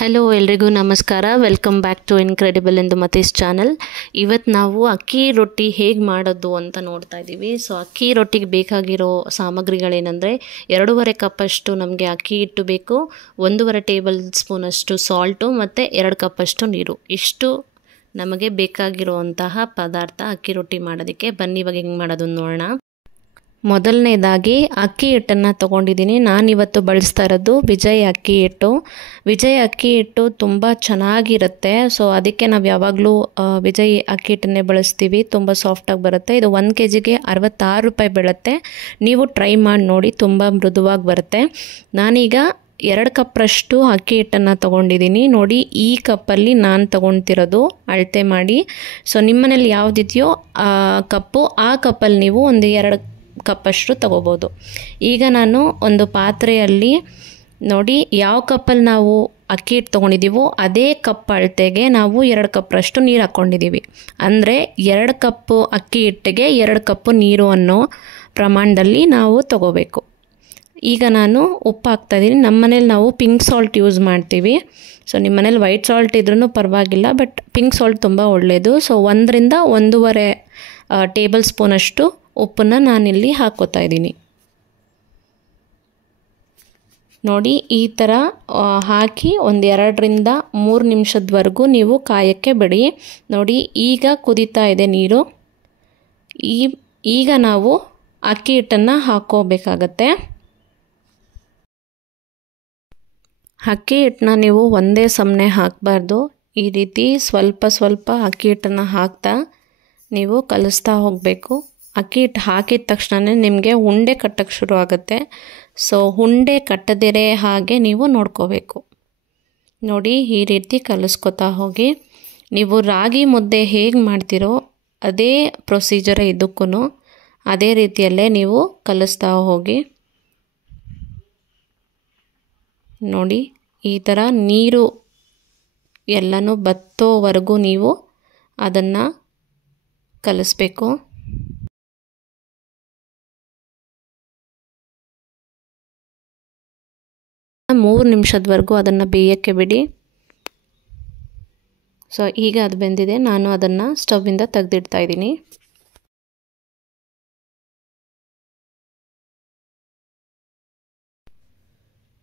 Hello ಎಲ್ರಿಗೂ ನಮಸ್ಕಾರ. Welcome back to incredible Indumathi's channel. ಇವತ್ತು ನಾವು ಅಕ್ಕಿ ರೊಟ್ಟಿ ಹೇಗೆ ಮಾಡೋದು ಅಂತ ನೋಡ್ತಾ ಇದ್ದೀವಿ. ಸೊ ಅಕ್ಕಿ ರೊಟ್ಟಿಗೆ ಬೇಕಾಗಿರೋ ಸಾಮಗ್ರಿಗಳೇನೆಂದರೆ 2.5 ಕಪ್ಪಷ್ಟು ನಮಗೆ ಅಕ್ಕಿ ಹಿಟ್ಟು ಬೇಕು, 1.5 ಟೇಬಲ್ ಸ್ಪೂನಷ್ಟು ಸಾಲ್ಟು ಮತ್ತು 2 ಕಪ್ಪಷ್ಟು ನೀರು. ಇಷ್ಟು ನಮಗೆ ಬೇಕಾಗಿರುವಂತಹ ಪದಾರ್ಥ ಅಕ್ಕಿ ರೊಟ್ಟಿ ಮಾಡೋದಕ್ಕೆ. ಬನ್ನಿ ಇವಾಗ ಹೆಂಗೆ ಮಾಡೋದು ನೋಡೋಣ. ಮೊದಲನೇದಾಗಿ ಅಕ್ಕಿ ಹಿಟ್ಟನ್ನು ತೊಗೊಂಡಿದ್ದೀನಿ. ನಾನಿವತ್ತು ಬಳಸ್ತಾ ಇರೋದು ವಿಜಯ್ ಅಕ್ಕಿ ಹಿಟ್ಟು. ವಿಜಯ್ ಅಕ್ಕಿ ಹಿಟ್ಟು ತುಂಬ ಚೆನ್ನಾಗಿರುತ್ತೆ. ಸೊ ಅದಕ್ಕೆ ನಾವು ಯಾವಾಗಲೂ ವಿಜಯ್ ಅಕ್ಕಿ ಹಿಟ್ಟನ್ನೇ ಬಳಸ್ತೀವಿ. ತುಂಬ ಸಾಫ್ಟಾಗಿ ಬರುತ್ತೆ. ಇದು 1 kgಗೆ 66 ರೂಪಾಯಿ ಬೀಳುತ್ತೆ. ನೀವು ಟ್ರೈ ಮಾಡಿ ನೋಡಿ, ತುಂಬ ಮೃದುವಾಗಿ ಬರುತ್ತೆ. ನಾನೀಗ 2 ಕಪ್ಪಷ್ಟು ಅಕ್ಕಿ ಹಿಟ್ಟನ್ನು ತೊಗೊಂಡಿದ್ದೀನಿ. ನೋಡಿ, ಈ ಕಪ್ಪಲ್ಲಿ ನಾನು ತೊಗೊಳ್ತಿರೋದು ಅಳತೆ ಮಾಡಿ. ಸೊ ನಿಮ್ಮನೇಲಿ ಯಾವುದಿದೆಯೋ ಕಪ್ಪು, ಆ ಕಪ್ಪಲ್ಲಿ ನೀವು ಒಂದು 2 ಕಪ್ಪಷ್ಟು ತಗೋಬೋದು. ಈಗ ನಾನು ಒಂದು ಪಾತ್ರೆಯಲ್ಲಿ ನೋಡಿ, ಯಾವ ಕಪ್ಪಲ್ಲಿ ನಾವು ಅಕ್ಕಿ ಹಿಟ್ಟು ತೊಗೊಂಡಿದ್ದೀವೋ ಅದೇ ಕಪ್ ಅಳತೆಗೆ ನಾವು 2 ಕಪ್ಪಷ್ಟು ನೀರು ಹಾಕ್ಕೊಂಡಿದ್ದೀವಿ. ಅಂದರೆ 2 ಕಪ್ಪು ಅಕ್ಕಿ ಹಿಟ್ಟಿಗೆ 2 ಕಪ್ಪು ನೀರು ಅನ್ನೋ ಪ್ರಮಾಣದಲ್ಲಿ ನಾವು ತಗೋಬೇಕು. ಈಗ ನಾನು ಉಪ್ಪು ಹಾಕ್ತಾಯಿದ್ದೀನಿ. ನಮ್ಮ ಮನೇಲಿ ನಾವು ಪಿಂಕ್ ಸಾಲ್ಟ್ ಯೂಸ್ ಮಾಡ್ತೀವಿ. ಸೊ ನಿಮ್ಮ ಮನೇಲಿ ವೈಟ್ ಸಾಲ್ಟ್ ಇದ್ರೂ ಪರವಾಗಿಲ್ಲ, ಬಟ್ ಪಿಂಕ್ ಸಾಲ್ಟ್ ತುಂಬ ಒಳ್ಳೆಯದು. ಸೊ 1 ರಿಂದ 1.5 ಟೇಬಲ್ ಸ್ಪೂನಷ್ಟು ಉಪ್ಪನ್ನು ನಾನಿಲ್ಲಿ ಹಾಕ್ಕೋತಾ ಇದ್ದೀನಿ. ನೋಡಿ, ಈ ಥರ ಹಾಕಿ ಒಂದು 2 ರಿಂದ 3 ನಿಮಿಷದವರೆಗೂ ನೀವು ಕಾಯಕ್ಕೆ ಬಿಡಿ. ನೋಡಿ, ಈಗ ಕುದೀತಾ ಇದೆ ನೀರು. ಈಗ ನಾವು ಅಕ್ಕಿ ಹಿಟ್ಟನ್ನು ಹಾಕ್ಕೋಬೇಕಾಗತ್ತೆ. ಅಕ್ಕಿ ಹಿಟ್ಟನ್ನ ನೀವು ಒಂದೇ ಸಮನೆ ಹಾಕಬಾರ್ದು. ಈ ರೀತಿ ಸ್ವಲ್ಪ ಸ್ವಲ್ಪ ಅಕ್ಕಿ ಹಿಟ್ಟನ್ನು ಹಾಕ್ತಾ ನೀವು ಕಲಿಸ್ತಾ ಹೋಗಬೇಕು. ಅಕ್ಕಿ ಹಿಟ್ಟು ಹಾಕಿದ ತಕ್ಷಣ ನಿಮಗೆ ಉಂಡೆ ಕಟ್ಟಕ್ಕೆ ಶುರು ಆಗುತ್ತೆ. ಸೊ ಉಂಡೆ ಕಟ್ಟದಿರೇ ಹಾಗೆ ನೀವು ನೋಡ್ಕೋಬೇಕು. ನೋಡಿ, ಈ ರೀತಿ ಕಲಿಸ್ಕೊತಾ ಹೋಗಿ. ನೀವು ರಾಗಿ ಮುದ್ದೆ ಹೇಗೆ ಮಾಡ್ತೀರೋ ಅದೇ ಪ್ರೊಸೀಜರೇ ಇದಕ್ಕೂ. ಅದೇ ರೀತಿಯಲ್ಲೇ ನೀವು ಕಲಿಸ್ತಾ ಹೋಗಿ. ನೋಡಿ, ಈ ಥರ ನೀರು ಎಲ್ಲನೂ ಬತ್ತೋವರೆಗೂ ನೀವು ಅದನ್ನು ಕಲಿಸ್ಬೇಕು. 3 ನಿಮಿಷದವರೆಗೂ ಅದನ್ನು ಬೇಯಕ್ಕೆ ಬಿಡಿ. ಸೊ ಈಗ ಅದು ಬೆಂದಿದೆ. ನಾನು ಅದನ್ನು ಸ್ಟವ್ವಿಂದ ತೆಗೆದಿಡ್ತಾ ಇದ್ದೀನಿ.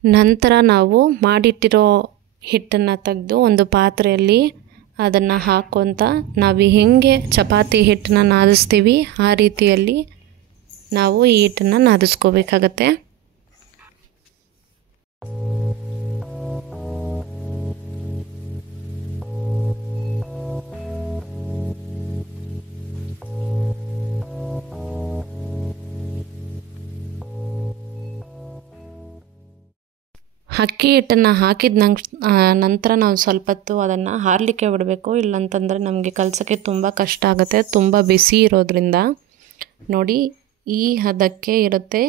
ನಂತರ ನಾವು ಮಾಡಿಟ್ಟಿರೋ ಹಿಟ್ಟನ್ನು ತೆಗೆದು ಒಂದು ಪಾತ್ರೆಯಲ್ಲಿ ಅದನ್ನು ಹಾಕ್ಕೊತ ನಾವು ಹೇಗೆ ಚಪಾತಿ ಹಿಟ್ಟನ್ನ ನಾದಿಸ್ತೀವಿ ಆ ರೀತಿಯಲ್ಲಿ ನಾವು ಈ ಹಿಟ್ಟನ್ನು ನಾದಿಸ್ಕೋಬೇಕಾಗತ್ತೆ. ಅಕ್ಕಿ ಹಿಟ್ಟನ್ನು ಹಾಕಿದ ನಂತರ ನಾವು ಸ್ವಲ್ಪ ಹೊತ್ತು ಅದನ್ನು ಹಾರಲಿಕ್ಕೆ ಬಿಡಬೇಕು. ಇಲ್ಲಂತಂದರೆ ನಮಗೆ ಕಲಸೋಕ್ಕೆ ತುಂಬ ಕಷ್ಟ ಆಗುತ್ತೆ, ತುಂಬ ಬಿಸಿ ಇರೋದ್ರಿಂದ. ನೋಡಿ, ಈ ಹದಕ್ಕೆ ಇರುತ್ತೆ.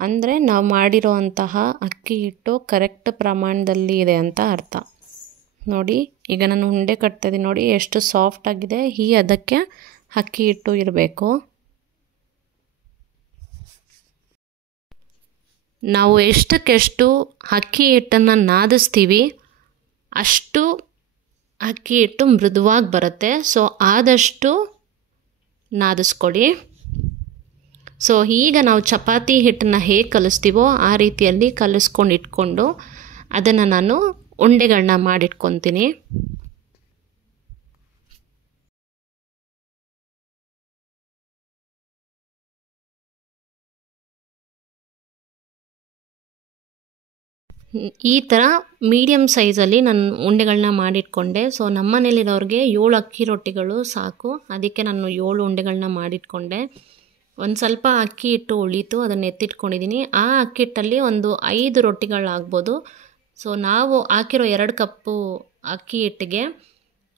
ಅಂದರೆ ನಾವು ಮಾಡಿರೋ ಅಂತಹ ಅಕ್ಕಿ ಹಿಟ್ಟು ಕರೆಕ್ಟ್ ಪ್ರಮಾಣದಲ್ಲಿ ಇದೆ ಅಂತ ಅರ್ಥ. ನೋಡಿ, ಈಗ ನಾನು ಉಂಡೆ ಕಟ್ತಾಯಿದ್ದೀನಿ. ನೋಡಿ ಎಷ್ಟು ಸಾಫ್ಟಾಗಿದೆ. ಈ ಹದಕ್ಕೆ ಅಕ್ಕಿ ಹಿಟ್ಟು ಇರಬೇಕು. ನಾವು ಎಷ್ಟಕ್ಕೆಷ್ಟು ಅಕ್ಕಿ ಹಿಟ್ಟನ್ನು ನಾದಿಸ್ತೀವಿ ಅಷ್ಟು ಅಕ್ಕಿ ಹಿಟ್ಟು ಮೃದುವಾಗಿ ಬರುತ್ತೆ. ಸೊ ಆದಷ್ಟು ನಾದಿಸ್ಕೊಡಿ. ಸೊ ಈಗ ನಾವು ಚಪಾತಿ ಹಿಟ್ಟನ್ನು ಹೇಗೆ ಕಲಿಸ್ತೀವೋ ಆ ರೀತಿಯಲ್ಲಿ ಕಲಿಸ್ಕೊಂಡು ಇಟ್ಕೊಂಡು ಅದನ್ನು ನಾನು ಉಂಡೆಗಳನ್ನ ಮಾಡಿಟ್ಕೊತೀನಿ. ಈ ಥರ ಮೀಡಿಯಮ್ ಸೈಜಲ್ಲಿ ನಾನು ಉಂಡೆಗಳನ್ನ ಮಾಡಿಟ್ಕೊಂಡೆ. ಸೊ ನಮ್ಮ ಮನೇಲಿರೋರಿಗೆ 7 ಅಕ್ಕಿ ರೊಟ್ಟಿಗಳು ಸಾಕು. ಅದಕ್ಕೆ ನಾನು 7 ಉಂಡೆಗಳನ್ನ ಮಾಡಿಟ್ಕೊಂಡೆ. ಒಂದು ಸ್ವಲ್ಪ ಅಕ್ಕಿ ಹಿಟ್ಟು ಉಳೀತು, ಅದನ್ನು ಎತ್ತಿಟ್ಕೊಂಡಿದ್ದೀನಿ. ಆ ಅಕ್ಕಿ ಹಿಟ್ಟಲ್ಲಿ ಒಂದು 5 ರೊಟ್ಟಿಗಳಾಗ್ಬೋದು. ಸೊ ನಾವು ಹಾಕಿರೋ 2 ಕಪ್ಪು ಅಕ್ಕಿ ಹಿಟ್ಟಿಗೆ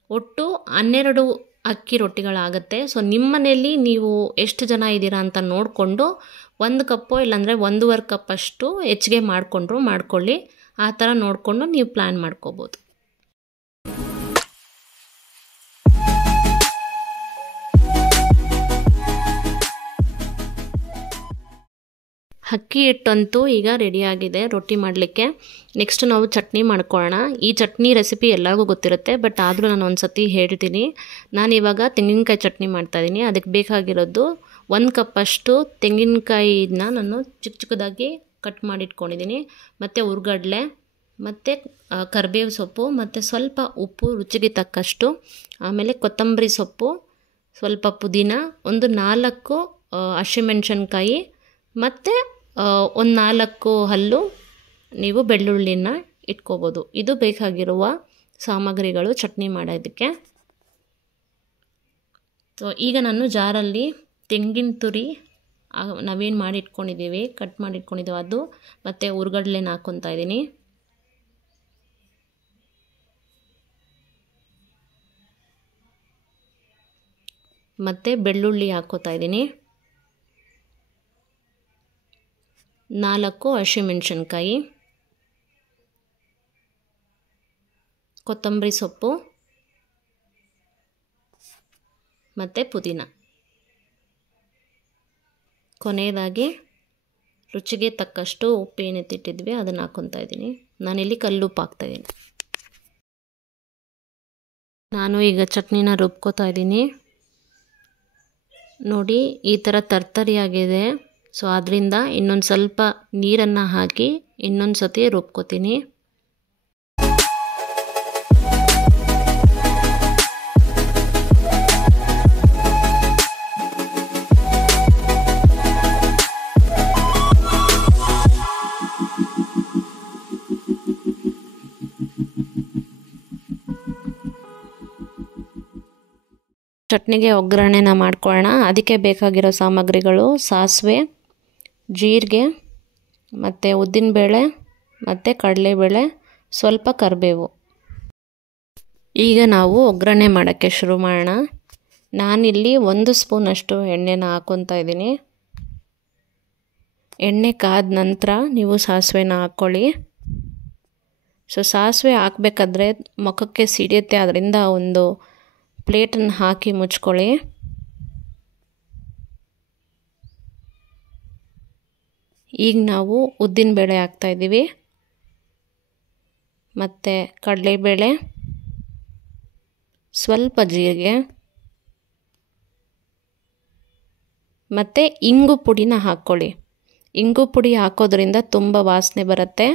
ಒಟ್ಟು 12 ಅಕ್ಕಿ ರೊಟ್ಟಿಗಳಾಗುತ್ತೆ. ಸೊ ನಿಮ್ಮ ಮನೆಯಲ್ಲಿ ನೀವು ಎಷ್ಟು ಜನ ಇದ್ದೀರಾ ಅಂತ ನೋಡಿಕೊಂಡು 1 ಕಪ್ಪೋ ಇಲ್ಲಾಂದರೆ 1.5 ಕಪ್ಪಷ್ಟು ಹೆಚ್ಚಿಗೆ ಮಾಡ್ಕೊಳ್ಳಿ. ಆ ಥರ ನೋಡಿಕೊಂಡು ನೀವು ಪ್ಲ್ಯಾನ್ ಮಾಡ್ಕೋಬೋದು. ಅಕ್ಕಿ ಹಿಟ್ಟಂತೂ ಈಗ ರೆಡಿಯಾಗಿದೆ ರೊಟ್ಟಿ ಮಾಡಲಿಕ್ಕೆ. ನೆಕ್ಸ್ಟ್ ನಾವು ಚಟ್ನಿ ಮಾಡ್ಕೊಳ್ಳೋಣ. ಈ ಚಟ್ನಿ ರೆಸಿಪಿ ಎಲ್ಲರಿಗೂ ಗೊತ್ತಿರುತ್ತೆ, ಬಟ್ ಆದರೂ ನಾನು ಒಂದು ಸತಿ ಹೇಳ್ತೀನಿ. ನಾನಿವಾಗ ತೆಂಗಿನಕಾಯಿ ಚಟ್ನಿ ಮಾಡ್ತಾಯಿದ್ದೀನಿ. ಅದಕ್ಕೆ ಬೇಕಾಗಿರೋದು 1 ಕಪ್ಪಷ್ಟು ತೆಂಗಿನಕಾಯಿನ ನಾನು ಚಿಕ್ಕ ಚಿಕ್ಕದಾಗಿ ಕಟ್ ಮಾಡಿಟ್ಕೊಂಡಿದ್ದೀನಿ, ಮತ್ತು ಹುರ್ಗಡ್ಲೆ, ಮತ್ತು ಕರಿಬೇವು ಸೊಪ್ಪು, ಮತ್ತು ಸ್ವಲ್ಪ ಉಪ್ಪು ರುಚಿಗೆ ತಕ್ಕಷ್ಟು, ಆಮೇಲೆ ಕೊತ್ತಂಬರಿ ಸೊಪ್ಪು, ಸ್ವಲ್ಪ ಪುದೀನ, ಒಂದು 4 ಹಸಿಮೆಣಸಿನ್ಕಾಯಿ, ಮತ್ತು ಒಂದು 4 ಹಲ್ಲು ನೀವು ಬೆಳ್ಳುಳ್ಳಿನ ಇಟ್ಕೋಬೋದು. ಇದು ಬೇಕಾಗಿರುವ ಸಾಮಗ್ರಿಗಳು ಚಟ್ನಿ ಮಾಡೋದಕ್ಕೆ. ಸೊ ಈಗ ನಾನು ಜಾರಲ್ಲಿ ತೆಂಗಿನ ತುರಿ ನಾವೇನು ಮಾಡಿ ಇಟ್ಕೊಂಡಿದ್ದೀವಿ, ಕಟ್ ಮಾಡಿ ಇಟ್ಕೊಂಡಿದ್ದೀವಿ ಅದು, ಮತ್ತು ಹುರ್ಗಡ್ಲೆನ ಹಾಕ್ಕೊತಾ ಇದ್ದೀನಿ. ಮತ್ತು ಬೆಳ್ಳುಳ್ಳಿ ಹಾಕ್ಕೋತಾ ಇದ್ದೀನಿ, 4 ಹಸಿಮೆಣಸಿನ್ಕಾಯಿ, ಕೊತ್ತಂಬರಿ ಸೊಪ್ಪು, ಮತ್ತು ಪುದೀನ. ಕೊನೆಯದಾಗಿ ರುಚಿಗೆ ತಕ್ಕಷ್ಟು ಉಪ್ಪು ಏನೆತ್ತಿಟ್ಟಿದ್ವಿ ಅದನ್ನು ಹಾಕ್ಕೊತಾ ಇದ್ದೀನಿ. ನಾನಿಲ್ಲಿ ಕಲ್ಲುಪ್ಪು ಹಾಕ್ತಾಯಿದ್ದೀನಿ. ನಾನು ಈಗ ಚಟ್ನಿನ ರುಬ್ಕೋತಾ ಇದ್ದೀನಿ. ನೋಡಿ ಈ ಥರ ತರ್ತರಿಯಾಗಿದೆ. ಸೊ ಅದರಿಂದ ಇನ್ನೊಂದು ಸ್ವಲ್ಪ ನೀರನ್ನು ಹಾಕಿ ಇನ್ನೊಂದು ಸತಿ ರುಬ್ಕೋತೀನಿ. ಚಟ್ನಿಗೆ ಒಗ್ಗರಣೆನ ಮಾಡ್ಕೊಳ್ಳೋಣ. ಅದಕ್ಕೆ ಬೇಕಾಗಿರೋ ಸಾಮಗ್ರಿಗಳು ಸಾಸಿವೆ, ಜೀರಿಗೆ, ಮತ್ತು ಉದ್ದಿನಬೇಳೆ, ಮತ್ತು ಕಡಲೆಬೇಳೆ, ಸ್ವಲ್ಪ ಕರಿಬೇವು. ಈಗ ನಾವು ಒಗ್ಗರಣೆ ಮಾಡೋಕ್ಕೆ ಶುರು ಮಾಡೋಣ. ನಾನಿಲ್ಲಿ 1 ಸ್ಪೂನಷ್ಟು ಎಣ್ಣೆನ ಹಾಕ್ಕೊತಾ ಇದ್ದೀನಿ. ಎಣ್ಣೆ ಕಾದ ನಂತರ ನೀವು ಸಾಸಿವೆನ ಹಾಕ್ಕೊಳ್ಳಿ. ಸೊ ಸಾಸಿವೆ ಹಾಕಬೇಕಾದ್ರೆ ಮುಖಕ್ಕೆ ಸಿಡಿಯುತ್ತೆ, ಅದರಿಂದ ಒಂದು ಪ್ಲೇಟನ್ನು ಹಾಕಿ ಮುಚ್ಕೊಳ್ಳಿ. ಈಗ ನಾವು ಉದ್ದಿನಬೇಳೆ ಹಾಕ್ತಾಯಿದ್ದೀವಿ, ಮತ್ತು ಕಡಲೆಬೇಳೆ, ಸ್ವಲ್ಪ ಜೀರಿಗೆ, ಮತ್ತು ಇಂಗು ಪುಡಿನ ಹಾಕ್ಕೊಳ್ಳಿ. ಇಂಗು ಪುಡಿ ಹಾಕೋದ್ರಿಂದ ತುಂಬ ವಾಸನೆ ಬರುತ್ತೆ,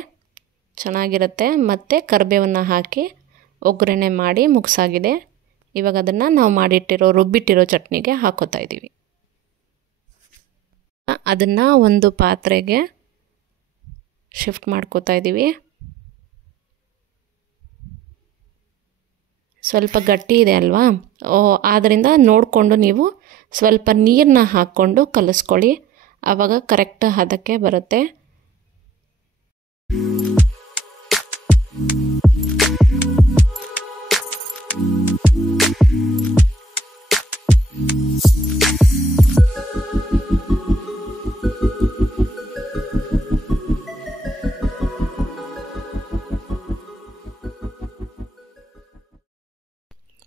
ಚೆನ್ನಾಗಿರುತ್ತೆ. ಮತ್ತು ಕರಿಬೇವನ್ನು ಹಾಕಿ ಒಗ್ಗರಣೆ ಮಾಡಿ ಮುಗಿಸಾಗಿದೆ. ಇವಾಗ ಅದನ್ನು ನಾವು ರುಬ್ಬಿಟ್ಟಿರೋ ಚಟ್ನಿಗೆ ಹಾಕೋತಾ ಇದ್ದೀವಿ. ಅದನ್ನು ಒಂದು ಪಾತ್ರೆಗೆ ಶಿಫ್ಟ್ ಮಾಡ್ಕೋತಾ ಇದ್ದೀವಿ. ಸ್ವಲ್ಪ ಗಟ್ಟಿ ಇದೆ ಅಲ್ವಾ, ಆದ್ದರಿಂದ ನೋಡಿಕೊಂಡು ನೀವು ಸ್ವಲ್ಪ ನೀರನ್ನ ಹಾಕ್ಕೊಂಡು ಕಲಿಸ್ಕೊಳ್ಳಿ. ಆವಾಗ ಕರೆಕ್ಟ್ ಹದಕ್ಕೆ ಬರುತ್ತೆ.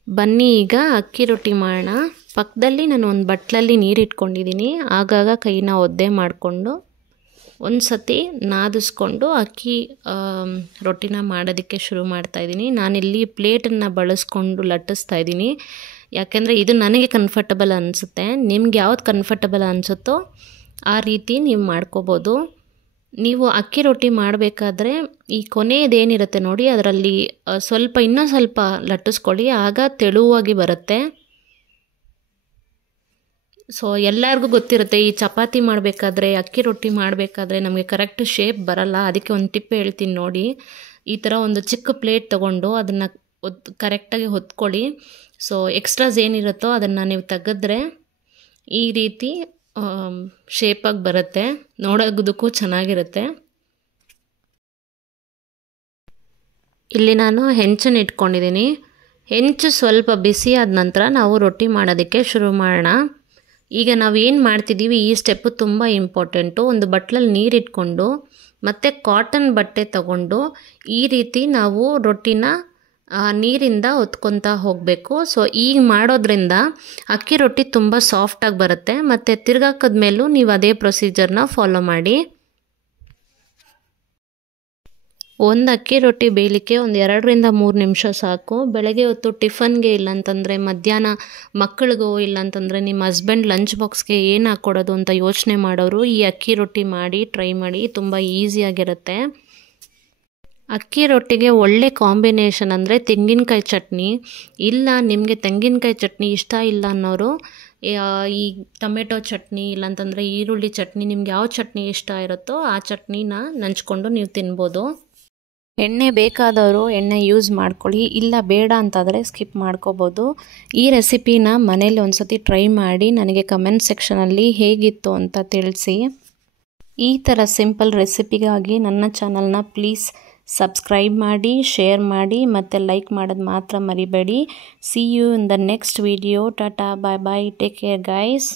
ಬನ್ನಿ ಈಗ ಅಕ್ಕಿ ರೊಟ್ಟಿ ಮಾಡೋಣ. ಪಕ್ಕದಲ್ಲಿ ನಾನು ಒಂದು ಬಟ್ಲಲ್ಲಿ ನೀರು ಇಟ್ಕೊಂಡಿದ್ದೀನಿ. ಆಗಾಗ ಕೈನ ಒದ್ದೆ ಮಾಡಿಕೊಂಡು ಒಂದು ಸತಿ ನಾದಿಸ್ಕೊಂಡು ಅಕ್ಕಿ ರೊಟ್ಟಿನ ಮಾಡೋದಕ್ಕೆ ಶುರು ಮಾಡ್ತಾಯಿದ್ದೀನಿ. ನಾನಿಲ್ಲಿ ಪ್ಲೇಟನ್ನು ಬಳಸ್ಕೊಂಡು ಲಟ್ಟಿಸ್ತಾ ಇದ್ದೀನಿ, ಯಾಕೆಂದರೆ ಇದು ನನಗೆ ಕಂಫರ್ಟಬಲ್ ಅನಿಸುತ್ತೆ. ನಿಮ್ಗೆ ಯಾವ್ದು ಕಂಫರ್ಟಬಲ್ ಅನಿಸುತ್ತೋ ಆ ರೀತಿ ನೀವು ಮಾಡ್ಕೋಬೋದು. ನೀವು ಅಕ್ಕಿ ರೊಟ್ಟಿ ಮಾಡಬೇಕಾದ್ರೆ ಈ ಕೊನೆಯದೇನಿರುತ್ತೆ ನೋಡಿ, ಅದರಲ್ಲಿ ಇನ್ನೂ ಸ್ವಲ್ಪ ಲಟ್ಟಿಸ್ಕೊಳ್ಳಿ, ಆಗ ತೆಳುವಾಗಿ ಬರುತ್ತೆ. ಸೊ ಎಲ್ಲರಿಗೂ ಗೊತ್ತಿರುತ್ತೆ, ಈ ಚಪಾತಿ ಮಾಡಬೇಕಾದ್ರೆ, ಅಕ್ಕಿ ರೊಟ್ಟಿ ಮಾಡಬೇಕಾದ್ರೆ ನಮಗೆ ಕರೆಕ್ಟ್ ಶೇಪ್ ಬರಲ್ಲ. ಅದಕ್ಕೆ ಒಂದು ಟಿಪ್ ಹೇಳ್ತೀನಿ ನೋಡಿ. ಈ ಥರ ಒಂದು ಚಿಕ್ಕ ಪ್ಲೇಟ್ ತೊಗೊಂಡು ಅದನ್ನು ಕರೆಕ್ಟಾಗಿ ಹೊತ್ಕೊಳ್ಳಿ. ಸೊ ಎಕ್ಸ್ಟ್ರಾಸ್ ಏನಿರುತ್ತೋ ಅದನ್ನು ನೀವು ತೆಗೆದ್ರೆ ಈ ರೀತಿ ಶೇಪಾಗಿ ಬರುತ್ತೆ, ನೋಡೋದಕ್ಕೂ ಚೆನ್ನಾಗಿರುತ್ತೆ. ಇಲ್ಲಿ ನಾನು ಹೆಂಚನ್ನು ಇಟ್ಕೊಂಡಿದ್ದೀನಿ. ಹೆಂಚು ಸ್ವಲ್ಪ ಬಿಸಿ ಆದ ನಂತರ ನಾವು ರೊಟ್ಟಿ ಮಾಡೋದಕ್ಕೆ ಶುರು ಮಾಡೋಣ. ಈಗ ನಾವು ಏನು ಮಾಡ್ತಿದ್ದೀವಿ, ಈ ಸ್ಟೆಪ್ಪು ತುಂಬ ಇಂಪಾರ್ಟೆಂಟು. ಒಂದು ಬಟ್ಲಲ್ಲಿ ನೀರು ಇಟ್ಕೊಂಡು ಮತ್ತು ಕಾಟನ್ ಬಟ್ಟೆ ತಗೊಂಡು ಈ ರೀತಿ ನಾವು ರೊಟ್ಟಿನ ನೀರಿಂದ ಹೊತ್ಕೊತಾ ಹೋಗಬೇಕು. ಸೊ ಈಗ ಮಾಡೋದ್ರಿಂದ ಅಕ್ಕಿ ರೊಟ್ಟಿ ತುಂಬ ಸಾಫ್ಟಾಗಿ ಬರುತ್ತೆ. ಮತ್ತು ತಿರ್ಗಾಕದ ಮೇಲೂ ನೀವು ಅದೇ ಪ್ರೊಸೀಜರ್ನ ಫಾಲೋ ಮಾಡಿ. ಒಂದು ಅಕ್ಕಿ ರೊಟ್ಟಿ ಬೇಯಲಿಕ್ಕೆ ಒಂದು 2ರಿಂದ 3 ನಿಮಿಷ ಸಾಕು. ಬೆಳಗ್ಗೆ ಹೊತ್ತು ಟಿಫನ್ಗೆ ಇಲ್ಲಾಂತಂದರೆ ಮಧ್ಯಾಹ್ನ ಮಕ್ಕಳಿಗೋ ಇಲ್ಲಾಂತಂದರೆ ನಿಮ್ಮ ಹಸ್ಬೆಂಡ್ ಲಂಚ್ ಬಾಕ್ಸ್ಗೆ ಏನು ಹಾಕ್ಕೊಡೋದು ಅಂತ ಯೋಚನೆ ಮಾಡೋರು ಈ ಅಕ್ಕಿ ರೊಟ್ಟಿ ಮಾಡಿ ಟ್ರೈ ಮಾಡಿ, ತುಂಬ ಈಸಿಯಾಗಿರುತ್ತೆ. ಅಕ್ಕಿ ರೊಟ್ಟಿಗೆ ಒಳ್ಳೆ ಕಾಂಬಿನೇಷನ್ ಅಂದರೆ ತೆಂಗಿನಕಾಯಿ ಚಟ್ನಿ. ಇಲ್ಲ ನಿಮಗೆ ತೆಂಗಿನಕಾಯಿ ಚಟ್ನಿ ಇಷ್ಟ ಇಲ್ಲ ಅನ್ನೋರು ಈ ಟೊಮೆಟೊ ಚಟ್ನಿ ಇಲ್ಲಾಂತಂದರೆ ಈರುಳ್ಳಿ ಚಟ್ನಿ, ನಿಮ್ಗೆ ಯಾವ ಚಟ್ನಿ ಇಷ್ಟ ಇರುತ್ತೋ ಆ ಚಟ್ನಿನ ನಂಚ್ಕೊಂಡು ನೀವು ತಿನ್ಬೋದು. ಎಣ್ಣೆ ಬೇಕಾದವರು ಎಣ್ಣೆ ಯೂಸ್ ಮಾಡ್ಕೊಳ್ಳಿ, ಇಲ್ಲ ಬೇಡ ಅಂತಾದರೆ ಸ್ಕಿಪ್ ಮಾಡ್ಕೋಬೋದು. ಈ ರೆಸಿಪಿನ ಮನೇಲಿ ಒಂದ್ಸತಿ ಟ್ರೈ ಮಾಡಿ ನನಗೆ ಕಮೆಂಟ್ ಸೆಕ್ಷನಲ್ಲಿ ಹೇಗಿತ್ತು ಅಂತ ತಿಳಿಸಿ. ಈ ಥರ ಸಿಂಪಲ್ ರೆಸಿಪಿಗಾಗಿ ನನ್ನ ಚಾನಲ್ನ ಪ್ಲೀಸ್ ಸಬ್ಸ್ಕ್ರೈಬ್ ಮಾಡಿ, ಶೇರ್ ಮಾಡಿ ಮತ್ತು ಲೈಕ್ ಮಾಡೋದು ಮಾತ್ರ ಮರಿಬೇಡಿ. See you in the next video. Tata, bye bye, take care guys.